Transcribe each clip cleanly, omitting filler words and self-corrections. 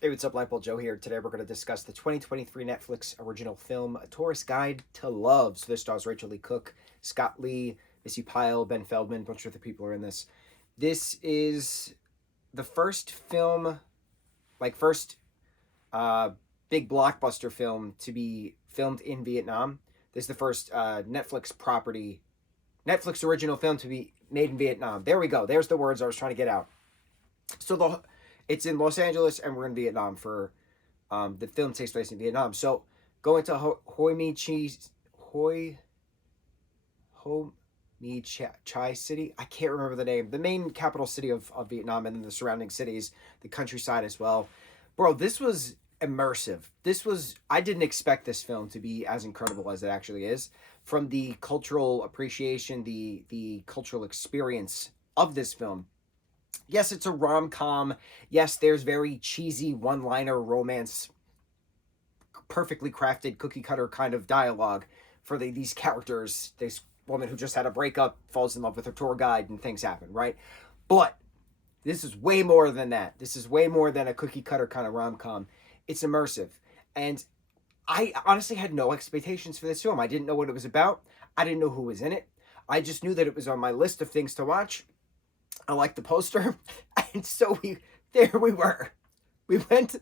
Hey, what's up, lightboltjoe here. Today we're going to discuss the 2023 Netflix original film, A Tourist Guide to Love. So this stars Rachel Lee Cook, Scott Lee, Missy Pyle, Ben Feldman, a bunch of other people are in this. This is the first film, first uh, big blockbuster film to be filmed in Vietnam. This is the first Netflix original film to be made in Vietnam. There we go. There's the words I was trying to get out. So it's in Los Angeles and we're in Vietnam for the film takes place in Vietnam. So going to Hoi Mi Ho Mi Chai City. I can't remember the name. The main capital city of Vietnam, and then the surrounding cities, the countryside as well. Bro, this was immersive. I didn't expect this film to be as incredible as it actually is. From the cultural appreciation, the cultural experience of this film. Yes, it's a rom-com. Yes, there's very cheesy one-liner romance, perfectly crafted cookie cutter kind of dialogue for these characters. This woman who just had a breakup falls in love with her tour guide and things happen, right? But this is way more than that. This is way more than a cookie cutter kind of rom-com. It's immersive. And I honestly had no expectations for this film. I didn't know what it was about. I didn't know who was in it. I just knew that it was on my list of things to watch. I liked the poster, and so there we were. We went.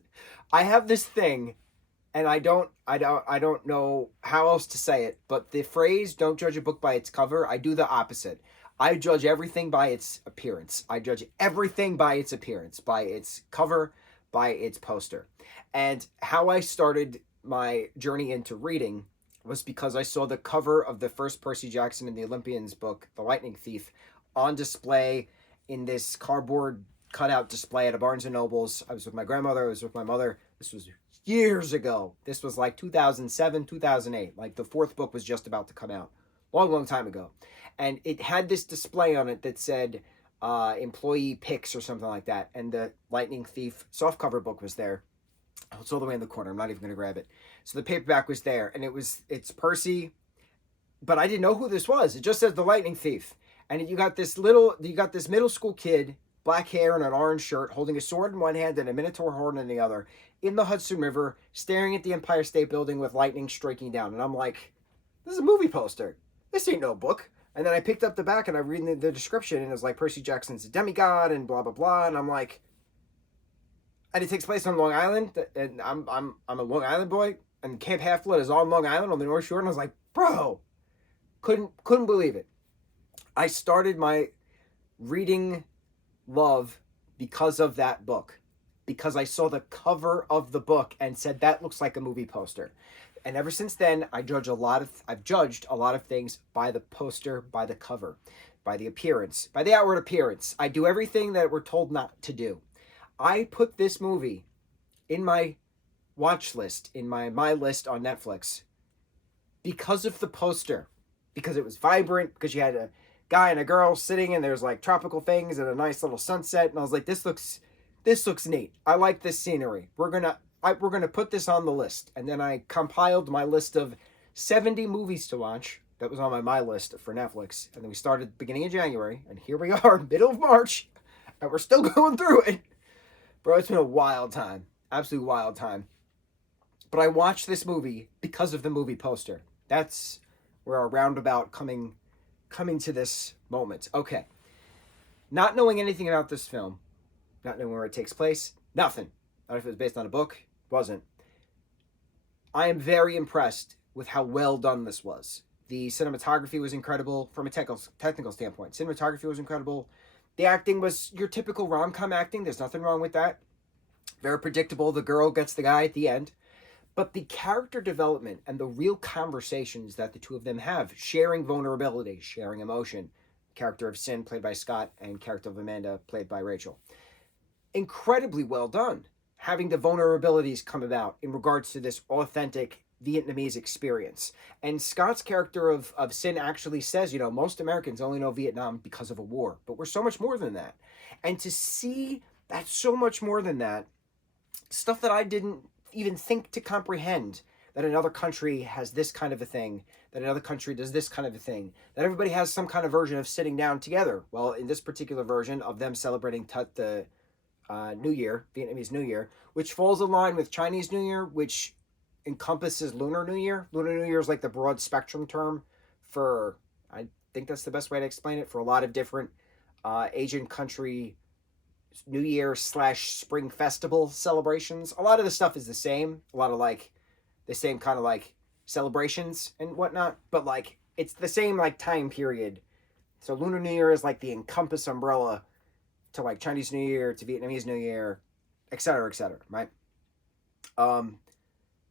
I have this thing, and I don't know how else to say it, but the phrase "Don't judge a book by its cover." I do the opposite. I judge everything by its appearance. I judge everything by its appearance, by its cover, by its poster. And how I started my journey into reading was because I saw the cover of the first Percy Jackson and the Olympians book, The Lightning Thief, on display in this cardboard cutout display at a Barnes and Nobles. I was with my grandmother. I was with my mother. This was years ago. This was like 2007, 2008. Like the fourth book was just about to come out. Long time ago. And it had this display on it that said employee picks or something like that. And the Lightning Thief softcover book was there. Oh, it's all the way in the corner. I'm not even going to grab it. So the paperback was there. And it's Percy. But I didn't know who this was. It just says The Lightning Thief. And you got this middle school kid, black hair and an orange shirt, holding a sword in one hand and a minotaur horn in the other, in the Hudson River, staring at the Empire State Building with lightning striking down. And I'm like, this is a movie poster. This ain't no book. And then I picked up the back and I read the description, and it's like Percy Jackson's a demigod and blah blah blah. And I'm like, and it takes place on Long Island, and I'm a Long Island boy, and Camp Half Blood is on Long Island on the North Shore, and I was like, bro, couldn't believe it. I started my reading love because of that book, because I saw the cover of the book and said that looks like a movie poster. And ever since then, I've judged a lot of things by the poster, by the cover, by the appearance, by the outward appearance. I do everything that we're told not to do. I put this movie in my watch list, in my list on Netflix, because of the poster, because it was vibrant, because you had a guy and a girl sitting and there's like tropical things and a nice little sunset, and I was like, this looks neat. I like this scenery. We're gonna put this on the list. And then I compiled my list of 70 movies to watch that was on my list for Netflix, and then we started beginning of January, and here we are, middle of March, and we're still going through it. Bro, it's been a wild time, absolute wild time. But I watched this movie because of the movie poster. That's where our roundabout coming to this moment. Okay. Not knowing anything about this film, not knowing where it takes place, nothing. Not if it was based on a book, wasn't. I am very impressed with how well done this was. The cinematography was incredible from a technical standpoint. Cinematography was incredible. The acting was your typical rom-com acting. There's nothing wrong with that. Very predictable. The girl gets the guy at the end. But the character development and the real conversations that the two of them have, sharing vulnerability, sharing emotion, character of Sin, played by Scott, and character of Amanda, played by Rachel. Incredibly well done. Having the vulnerabilities come about in regards to this authentic Vietnamese experience. And Scott's character of Sin actually says, most Americans only know Vietnam because of a war. But we're so much more than that. And to see that so much more than that, stuff that I didn't even think to comprehend, that another country has this kind of a thing, that another country does this kind of a thing, that everybody has some kind of version of sitting down together. Well, in this particular version of them celebrating New Year, Vietnamese New Year, which falls in line with Chinese New Year, which encompasses Lunar New Year. Lunar New Year is like the broad spectrum term for, I think that's the best way to explain it, for a lot of different Asian country New Year slash Spring Festival celebrations. A lot of the stuff is the same. A lot of like the same kind of like celebrations and whatnot, but like it's the same like time period. So Lunar New Year is like the encompass umbrella to like Chinese New Year, to Vietnamese New Year, et cetera, right? Um,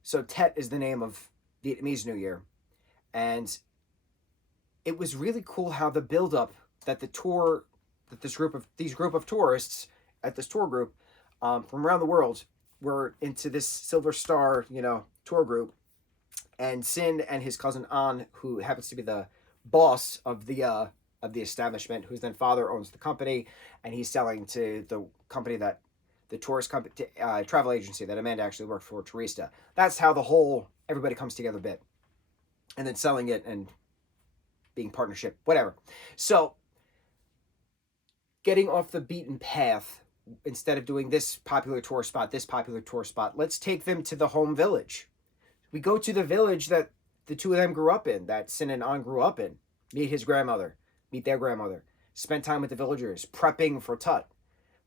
so Tet is the name of Vietnamese New Year, and it was really cool how the buildup that the tour, that these group of tourists at this tour group from around the world were into this Silver Star, tour group, and Sin and his cousin An, who happens to be the boss of the establishment, whose then father owns the company, and he's selling to the company that the tourist company, travel agency that Amanda actually worked for, Teresa. That's how the whole everybody comes together bit, and then selling it and being partnership, whatever. So getting off the beaten path, instead of doing this popular tour spot, let's take them to the home village. We go to the village that the two of them grew up in, that Sin and An grew up in, meet his grandmother, meet their grandmother, spend time with the villagers, prepping for Tut,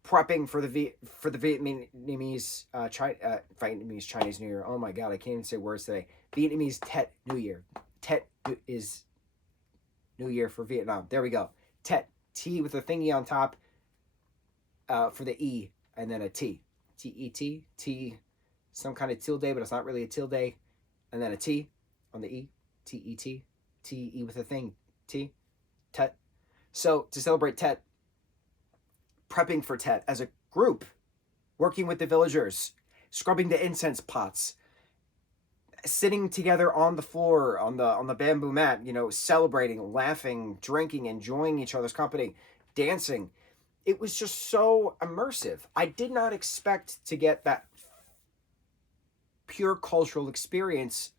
prepping for the Vietnamese Vietnamese Chinese New Year. Oh my God, I can't even say words today. Vietnamese Tet New Year. Tet is New Year for Vietnam. There we go. Tet, T with a thingy on top for the E, and then a T. T-E-T, T, some kind of tilde, but it's not really a tilde, and then a T on the E, T-E-T, T-E with a thing, T, Tet. So to celebrate Tet, prepping for Tet as a group, working with the villagers, scrubbing the incense pots, sitting together on the floor, on the bamboo mat, celebrating, laughing, drinking, enjoying each other's company, dancing. It was just so immersive. I did not expect to get that pure cultural experience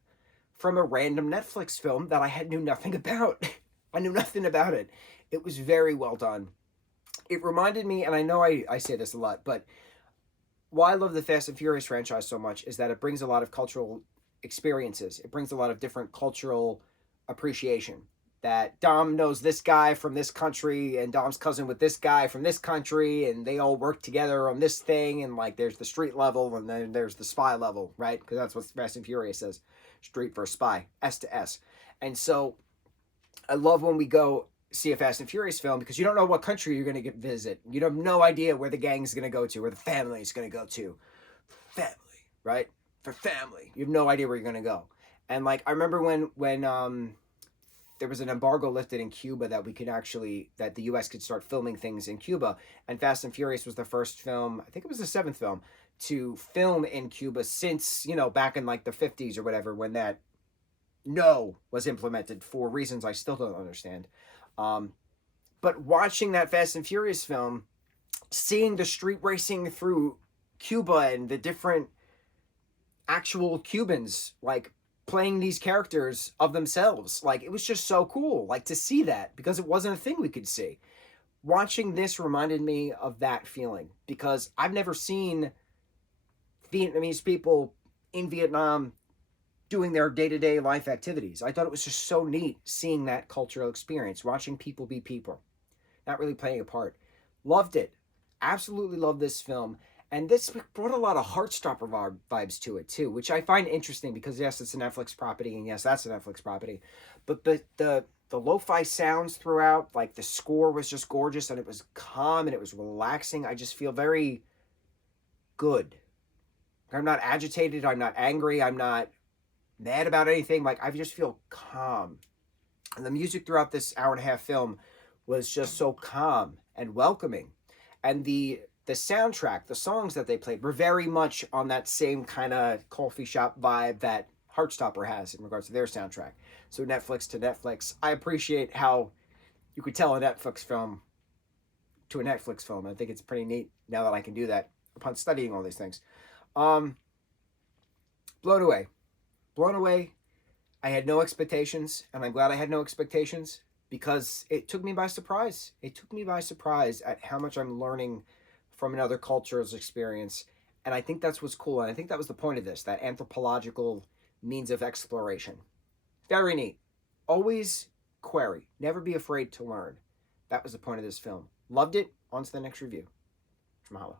from a random Netflix film that I knew nothing about. I knew nothing about it. It was very well done. It reminded me, and I know I say this a lot, but why I love the Fast and Furious franchise so much is that it brings a lot of cultural experiences. It brings a lot of different cultural appreciation. That Dom knows this guy from this country, and Dom's cousin with this guy from this country, and they all work together on this thing, and like there's the street level, and then there's the spy level, right? Because that's what Fast and Furious says. Street for spy, S to S. And so I love when we go see a Fast and Furious film, because you don't know what country you're going to visit. You have no idea where the gang's going to go to, where the family's going to go to. Family, right? For family. You have no idea where you're going to go. And like, I remember when there was an embargo lifted in Cuba that the U.S. could start filming things in Cuba. And Fast and Furious was the first film, I think it was the seventh film, to film in Cuba since, back in like the 50s or whatever, when that no was implemented for reasons I still don't understand. But watching that Fast and Furious film, seeing the street racing through Cuba and the different actual Cubans, like, playing these characters of themselves, like, it was just so cool, like, to see that, because it wasn't a thing we could see. Watching this reminded me of that feeling, because I've never seen Vietnamese people in Vietnam doing their day-to-day life activities. I thought it was just so neat seeing that cultural experience, watching people be people, not really playing a part. Loved it. Absolutely loved this film. And this brought a lot of Heartstopper vibes to it too, which I find interesting because yes, it's a Netflix property, and yes, that's a Netflix property. But the lo-fi sounds throughout, like the score was just gorgeous, and it was calm and it was relaxing. I just feel very good. I'm not agitated, I'm not angry, I'm not mad about anything. Like, I just feel calm. And the music throughout this hour and a half film was just so calm and welcoming. And the soundtrack, the songs that they played were very much on that same kind of coffee shop vibe that Heartstopper has in regards to their soundtrack. So Netflix to Netflix. I appreciate how you could tell a Netflix film to a Netflix film. I think it's pretty neat now that I can do that upon studying all these things. Blown away. Blown away. I had no expectations, and I'm glad I had no expectations because it took me by surprise. It took me by surprise at how much I'm learning from another culture's experience. And I think that's what's cool. And I think that was the point of this, that anthropological means of exploration. Very neat. Always query. Never be afraid to learn. That was the point of this film. Loved it. On to the next review. Mahalo.